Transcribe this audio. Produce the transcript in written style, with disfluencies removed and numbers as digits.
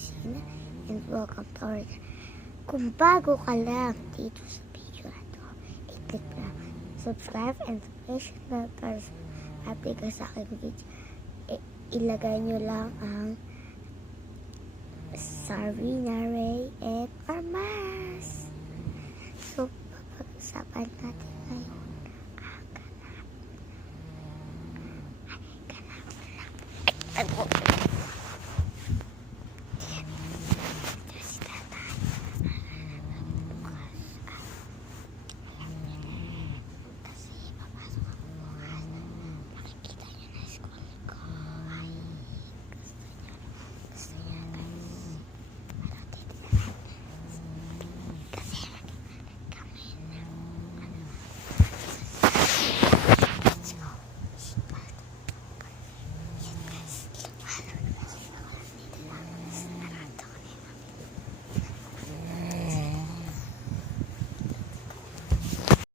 Sina and welcome to our channel. Kung bago ka lang dito sa video na to, i-click na subscribe and notification bell para update ka sa aking video. Ilagay nyo lang ang Sarina, Ray, and Armas. So, papag-usapan natin ngayon